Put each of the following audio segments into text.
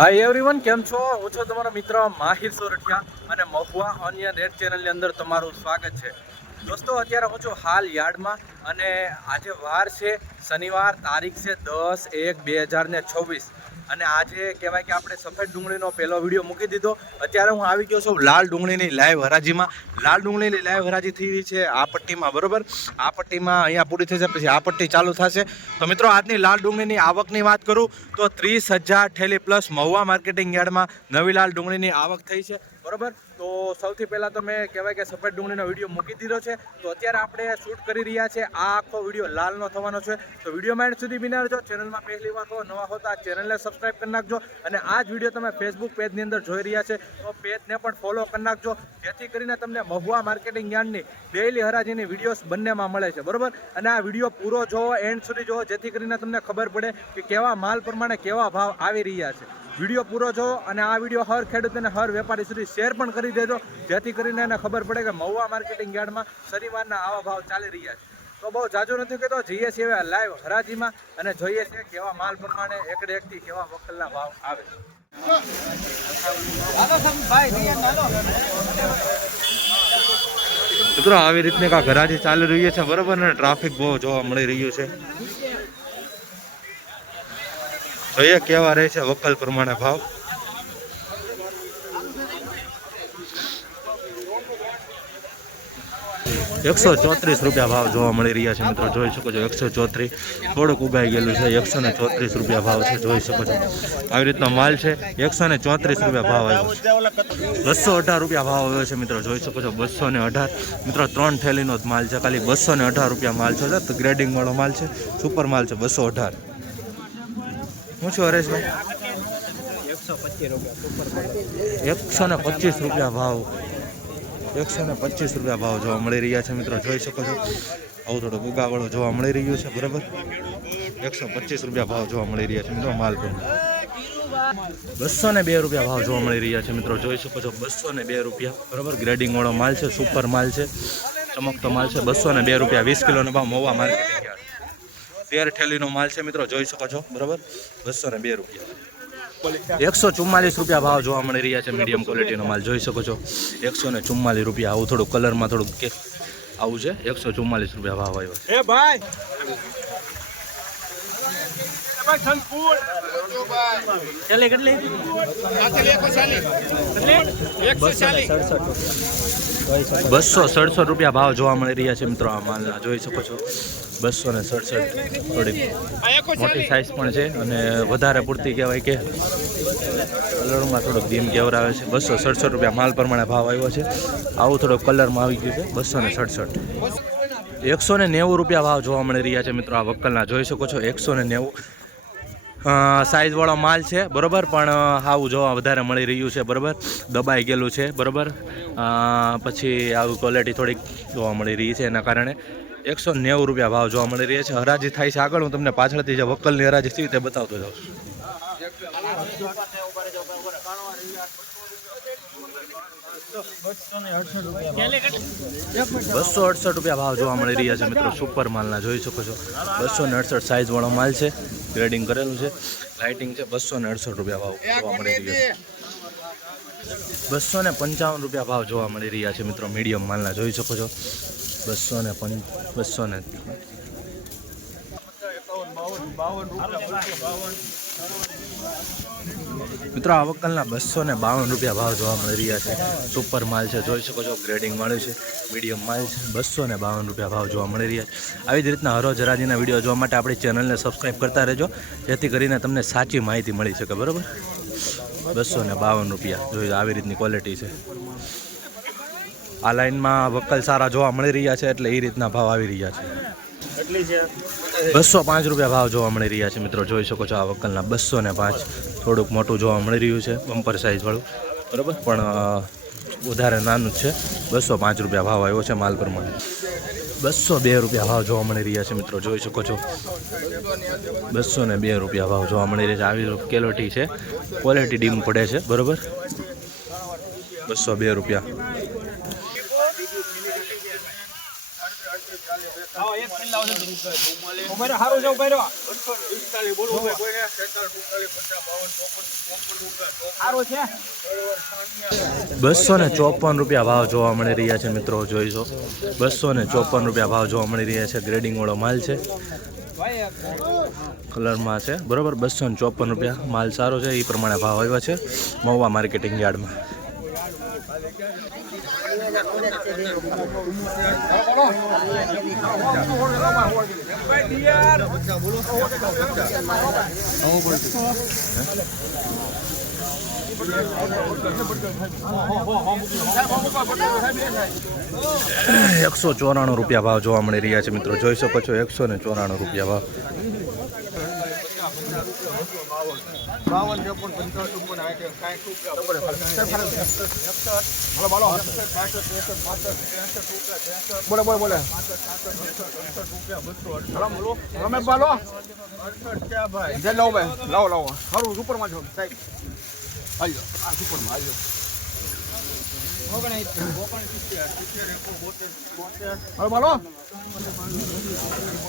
Hi everyone, કેમ છો? હું છું તમારો મિત્ર માહિર સોરઠિયા અને મહુવા ઓનિયન રેડ ચેનલની અંદર તમારું સ્વાગત છે. દોસ્તો, અત્યારે હું છું હાલ યાર્ડમાં અને આજે વાર છે શનિવાર, તારીખ છે 10/1/2026 અને આજે કહેવાય કે આપણે સફેદ ડુંગળીનો પહેલો વિડીયો મૂકી દીધો. અત્યારે હું આવી ગયો છું લાલ ડુંગળીની લાઈવ હરાજીમાં. લાલ ડુંગળીની લાઈવ હરાજી થઈ છે આ પટ્ટીમાં, બરોબર. આ પટ્ટીમાં અહીંયા પૂરી થઈ જાય પછી આ પટ્ટી ચાલુ થશે. તો મિત્રો, આજની લાલ ડુંગળીની આવકની વાત કરું તો 30,000 ઠેલી પ્લસ મહુવા માર્કેટિંગ યાર્ડમાં નવી લાલ ડુંગળીની આવક થઈ છે, બરોબર. તો સૌથી પહેલાં તો મેં કહેવાય કે સફેદ ડુંગળીનો વિડીયો મૂકી દીધો છે. તો અત્યારે આપણે શૂટ કરી રહ્યા છે. આ આખો વિડીયો લાલનો થવાનો છે. તો વિડીયોમાં એન્ડ સુધી બિના રહેજો. ચેનલમાં પહેલી વાર હો, નવા હોતા ચેનલને સબસ્ક્રાઈબ કરી નાખજો. અને આ જ વિડીયો તમે ફેસબુક પેજની અંદર જોઈ રહ્યા છે તો પેજને પણ ફોલો કરી નાખજો, જેથી કરીને તમને મહુવા માર્કેટિંગ યાર્ડની ડેઈલી હરાજીની વિડીયોઝ બંનેમાં મળે છે, બરોબર. અને આ વિડીયો પૂરો જોવો, એન્ડ સુધી જોવો, જેથી કરીને તમને ખબર પડે કે કેવા માલ પ્રમાણે કેવા ભાવ આવી રહ્યા છે. વિડીયો પૂરો જોવો અને આ વિડીયો હર ખેડૂતને હર વેપારી સુધી શેર પણ કરી દેજો, જેથી કરીને એને ખબર પડે કે મહુવા માર્કેટિંગ યાર્ડમાં શનિવારના આવા ભાવ ચાલી રહ્યા છે. તો બહુ જાજુ નથી કહેતો, જઈએ છીએ લાઈવ હરાજીમાં અને જોઈએ છીએ કેવા માલ પ્રમાણે એકડે એકથી કેવા વકલના ભાવ આવે. મિત્રો, આવી રીતની કાંઈક હરાજી ચાલી રહી છે, બરોબર ને ટ્રાફિક બહુ જોવા મળી રહ્યું છે. જોઈએ કેવા રહે છે વકલ પ્રમાણે ભાવ. ₹134 ભાવ જોવા મળી રહ્યા છે મિત્રો, જોઈ શકો છો. 134 થોડુંક ઉગાઈ ગયેલું છે. 134 ભાવ છે, જોઈ શકો છો. આવી રીતનો માલ છે. 134 ભાવ આવ્યો છે. ₹218 ભાવ આવ્યો છે મિત્રો, જોઈ શકો છો. 218 મિત્રો, 3 થેલીનો જ માલ છે. ખાલી ₹218 માલ છે. તો ગ્રેડિંગ વાળો માલ છે, સુપર માલ છે. 218 શું છે હરેશભાઈ? ₹125 ભાવ. ₹125 ભાવ જોવા મળી રહ્યા છે મિત્રો, જોઈ શકો છો. આવું થોડું ઉગાવાળું જોવા મળી રહ્યું છે, બરાબર. ₹125 ભાવ જોવા મળી રહ્યા છે મિત્રો. માલ પણ ₹202 ભાવ જોવા મળી રહ્યા છે મિત્રો, જોઈ શકો છો. ₹202, બરાબર. ગ્રેડિંગ વાળો માલ છે, સુપર માલ છે, ચમકતો માલ છે. ₹202 20 કિલોનો ભાવ મહુવા માર્કેટિંગ યાર્ડ. 13 ઠેલીનો માલ છે મિત્રો, જોઈ શકો છો, બરાબર. ₹202. ₹144 ભાવ જોવા મળી રહ્યા છે. મીડિયમ ક્વોલિટીનો માલ જોઈ શકો છો. ₹144. આવું થોડું કલરમાં થોડુંક કે આવું છે. ₹144 ભાવ આવ્યો છે. ₹267 ભાવ જોવા મળી રહ્યા છે મિત્રો. આ માલના જોઈ શકો છો. 267. થોડીક મોટી સાઇઝ પણ છે અને વધારે પૂરતી કહેવાય કે કલરમાં થોડુંક ધીમ કેવરાવે છે. ₹267 માલ પ્રમાણે ભાવ આવ્યો છે. આવું થોડુંક કલરમાં આવી ગયું છે. 267. ₹190 ભાવ જોવા મળી રહ્યા છે મિત્રો. આ વકલના જોઈ શકો છો. 190 સાઇઝવાળો માલ છે, બરાબર. પણ આવું જોવા વધારે મળી રહ્યું છે, બરાબર. દબાઈ ગયેલું છે, બરાબર. પછી આવી ક્વોલિટી થોડીક જોવા મળી રહી છે. એના કારણે ₹190 ભાવ જોવા મળી રહ્યા છે. હરાજી થાય છે આગળ. હું તમને પાછળથી જે વકલની હરાજી થઈ તે બતાવતો જાઉં છું. ₹268 ભાવ જોવા મળી રહ્યા છે મિત્રો. સુપર માલના જોઈ શકો છો. 268 સાઇઝ વાળો માલ છે, ગ્રેડિંગ કરેલું છે, લાઇટિંગ છે. ₹268 ભાવ જોવા મળી રહ્યા છે. ₹255 ભાવ જોવા મળી રહ્યા છે મિત્રો. મીડિયમ માલના જોઈ શકો છો. 200 મિત્રો, આ વકલના ₹252 ભાવ જોવા મળી રહ્યા છે. સુપર માલ છે, જોઈ શકો છો. ગ્રેડિંગ મળ્યું છે, મીડિયમ માલ છે. ₹252 ભાવ જોવા મળી રહ્યા છે. આવી જ રીતના હરોજ હરાજીના વિડીયો જોવા માટે આપણી ચેનલને સબસ્ક્રાઈબ કરતા રહેજો, જેથી કરીને તમને સાચી માહિતી મળી શકે, બરાબર. ₹252 જોઈ આવી રીતની ક્વોલિટી છે. આ લાઈનમાં વકલ સારા જોવા મળી રહ્યા છે એટલે એ રીતના ભાવ આવી રહ્યા છે. ₹205 ભાવ જોવા મળી રહ્યા છે મિત્રો, જોઈ શકો છો. આ વકલના 205 થોડુંક મોટું જોવા મળી રહ્યું છે, બમ્પર સાઇઝ વાળું, બરાબર. પણ વધારે નાનું જ છે. ₹205 ભાવ આવ્યો છે માલ પ્રમાણે. ₹202 ભાવ જોવા મળી રહ્યા છે મિત્રો, જોઈ શકો છો. ₹202 ભાવ જોવા મળી રહ્યા છે. આવી ક્વોલિટી છે, ક્વોલિટી ડીમ પડે છે, બરાબર. ₹202. ₹254 ભાવ જોવા મળી રહ્યા છે મિત્રો, જોઈશો. ₹254 ભાવ જોવા મળી રહ્યા છે. ગ્રેડિંગ વાળો માલ છે, કલરમાં છે, બરોબર. ₹254 માલ સારો છે, એ પ્રમાણે ભાવ આવ્યા છે મહુવા માર્કેટિંગ યાર્ડમાં. ₹194 ભાવ જોવા મળી રહ્યા છે મિત્રો, જોઈ શકો છો. ₹194 ભાવ.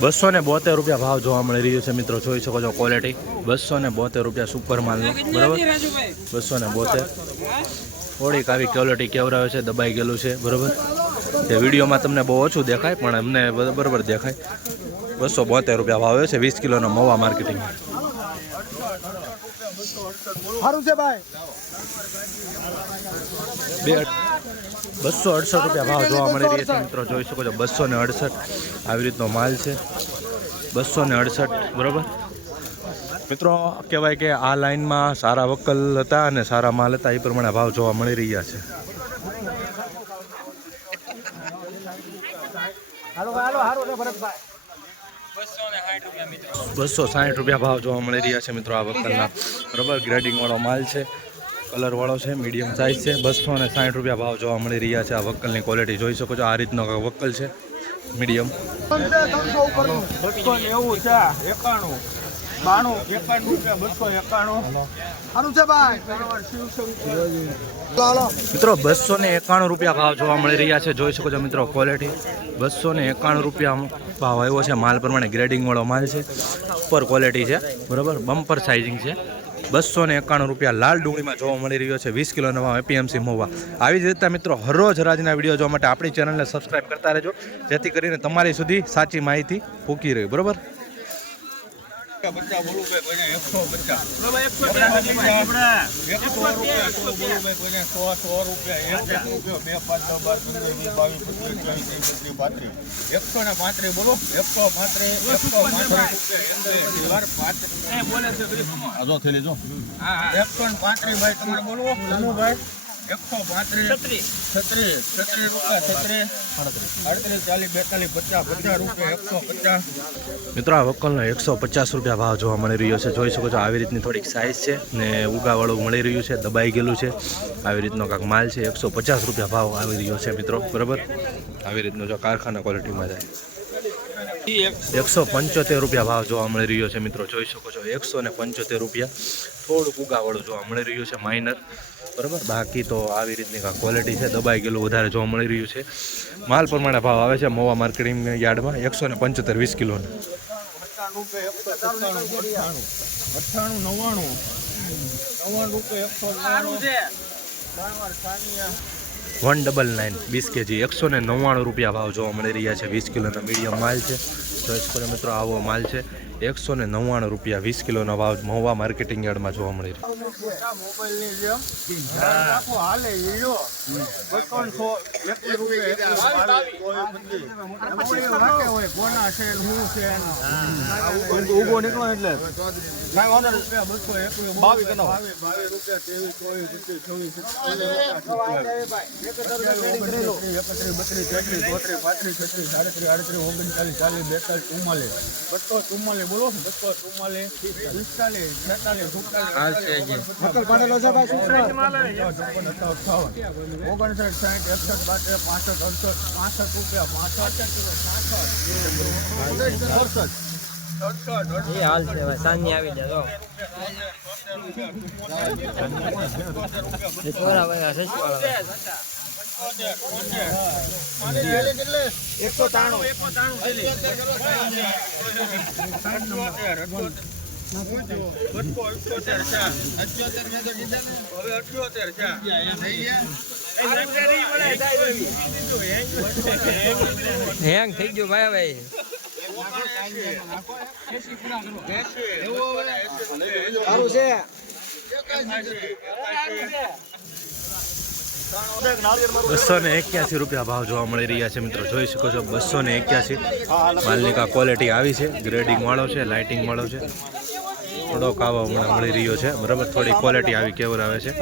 ₹272 ભાવ જોવા મળી રહ્યું છે મિત્રો, જોઈ શકો છો. ક્વોલિટી ₹272 સુપર માલનો, બરાબર. 272 થોડીક આવી ક્વોલિટી કેવરાવે છે, દબાઈ ગયેલું છે, બરાબર. એ વિડીયોમાં તમને બહુ ઓછું દેખાય, પણ અમને બરાબર દેખાય. ₹272 ભાવ આવે છે 20 કિલોનો મહુવા માર્કેટિંગ. સારું છે ભાઈ. ₹268 ભાવ જોવા મળી રહ્યા છે મિત્રો, જોઈ શકો છો. 268 આવી રીતનો માલ છે. 268, બરાબર મિત્રો. કહેવાય કે આ લાઇનમાં સારા વકલ હતા અને સારા માલ હતા, એ પ્રમાણે ભાવ જોવા મળી રહ્યા છે. ₹260 ભાવ જોવા મળી રહ્યા છે મિત્રો, આ વકલના, બરાબર. ગ્રેડિંગ વાળો માલ છે, કલર વાળો છે, મીડિયમ સાઇઝ છે. ₹260 ભાવ જોવા મળી રહ્યા છે. આ વકલની ક્વોલિટી જોઈ શકો છો. આ રીતનો વકલ છે, મીડિયમ. મિત્રો ₹291 ભાવ જોવા મળી રહ્યા છે, જોઈ શકો છો મિત્રો. ક્વોલિટી ₹291 ભાવ આવ્યો છે. માલ પ્રમાણે ગ્રેડિંગ વાળો માલ છે, ઉપર ક્વોલિટી છે, બરાબર. બમ્પર સાઇઝિંગ છે. ₹291 લાલ ડુંગળીમાં જોવા મળી રહ્યો છે. 20 કિલોનો ભાવ, એપીએમસી મહુવા. આવી જ રીતે મિત્રો હરરોજ હરાજના વિડીયો જોવા માટે આપણી ચેનલને સબસ્ક્રાઈબ કરતા રહેજો, જેથી કરીને તમારી સુધી સાચી માહિતી પૂકી રહે, બરાબર. મિત્રો આ વકલનો ₹150 ભાવ જોવા મળી રહ્યો છે, જોઈ શકો છો. આવી રીતની થોડીક સાઇઝ છે ને ઉગાવાળું મળી રહ્યું છે, દબાઈ ગયેલું છે. આવી રીતનો કાંક માલ છે. ₹150 ભાવ આવી રહ્યો છે મિત્રો, બરાબર. આવી રીતનો જો કારખાના ક્વોલિટીમાં જાય. ₹175 ભાવ જોવા મળી રહ્યો છે મિત્રો, જોઈ શકો છો. ₹175 થોડુંક ઉગાવાળું જોવા મળી રહ્યું છે, માઇનર, બરાબર. બાકી તો આવી રીતની કાંક ક્વોલિટી છે, દબાઈ ગયેલું વધારે જોવા મળી રહ્યું છે. માલ પ્રમાણે ભાવ આવે છે મહુવા માર્કેટિંગ યાર્ડમાં. 175 20 કિલોનો. 199 20 kg ₹199 ભાવ જોવા મળી રહ્યા છે. 20 કિલોનો મીડિયમ માલ છે, જોઈ શકો છો મિત્રો. આવો માલ છે. ₹199 20 કિલોનો ભાવ મહુવા માર્કેટિંગ યાર્ડમાં જોવા મળી રહ્યો. હેંગ થઈ ગયું ભાઈ સારું છે 281 રૂપિયા ભાવ જોવા મળી રહ્યા છે મિત્રો. જોઈ શકો છો 281. માલની કા ક્વોલિટી આવી છે, ગ્રેડિંગ વાળો છે, લાઇટિંગ વાળો છે. થોડોક આવો હમણાં મળી રહ્યો છે બરાબર. થોડી ક્વોલિટી આવી કેવર આવે છે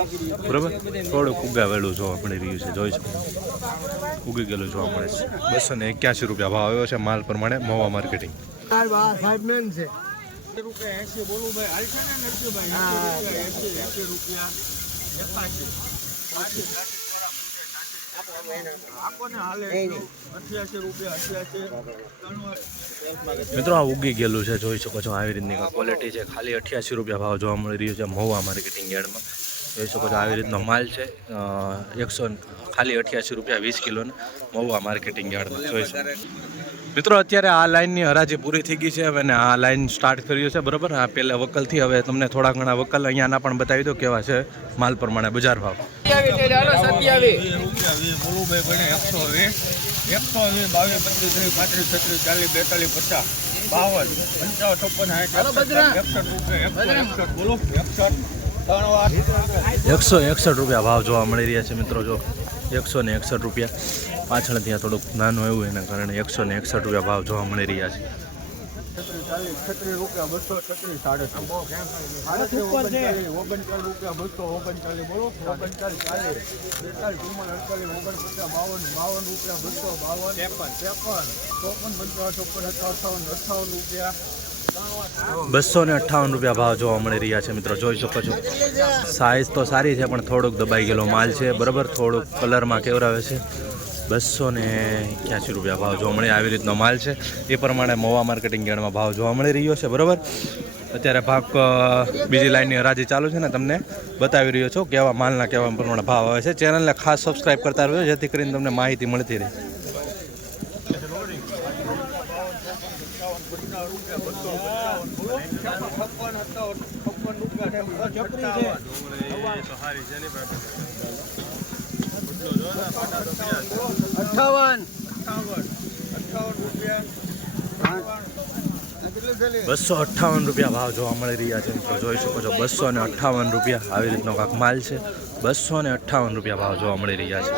બરાબર. થોડુંક ઉગાવેલું જોવા મળી રહ્યું છે. જોઈ શકો ઉગી ગયેલું જોવા મળે છે. 281 રૂપિયા ભાવ આવ્યો છે માલ પ્રમાણે મહુવા માર્કેટિંગ. સાહેબ મેન છે મિત્રો આ ઉગી ગયેલું છે. જોઈ શકો છો આવી રીતની ક્વોલિટી છે. ખાલી 88 રૂપિયા ભાવ જોવા મળી રહ્યું છે મહુવા માર્કેટિંગ યાર્ડમાં. જોઈ શકો છો આવી રીતનો માલ છે. 88 રૂપિયા 20 કિલોને મહુવા માર્કેટિંગ યાર્ડમાં. જોઈ શકો મિત્રો અત્યારે આ લાઇનની હરાજી પૂરી થઈ ગઈ છે. હવે ને આ લાઇન સ્ટાર્ટ કર્યું છે બરાબર. આ પહેલા વકલથી હવે તમને થોડા ઘણા વકલ અહીંયાના પણ બતાવી દો કેવા છે માલ પ્રમાણે બજાર ભાવ. 161 રૂપિયા ભાવ જોવા મળી રહ્યા છે મિત્રો. જો 161 રૂપિયા. પાછળ ત્યાં થોડુંક નાનું એવું એના કારણે 161 રૂપિયા ભાવ જોવા મળી રહ્યા છે. 36 રૂપિયા 236 39 રૂપિયા 239 બોલો 39 40 42 48 રૂપિયા 252 રૂપિયા 258 રૂપિયા ભાવ જોવા મળી રહ્યા છે મિત્રો. જોઈ શકો છો સાઇઝ તો સારી છે પણ થોડુંક દબાઈ ગયેલો માલ છે બરાબર. થોડુંક કલરમાં કેવરાવે છે. 281 રૂપિયા ભાવ જોવા મળે. આવી રીતનો માલ છે. એ પ્રમાણે મહુવા માર્કેટિંગ યાર્ડમાં ભાવ જોવા મળી રહ્યો છે બરાબર. અત્યારે ભાગ બીજી લાઇનની હરાજી ચાલુ છે ને તમને બતાવી રહ્યો છું કેવા માલના કેવા પ્રમાણે ભાવ આવે છે. ચેનલને ખાસ સબસ્ક્રાઈબ કરતા રહેજો જેથી કરીને તમને માહિતી મળતી રહે. ₹258 ભાવ જોવા મળી રહ્યા છે મિત્રો. જોઈ શકો છો 258 રૂપિયા. આવી રીતનો કાંક માલ છે. 258 રૂપિયા ભાવ જોવા મળી રહ્યા છે.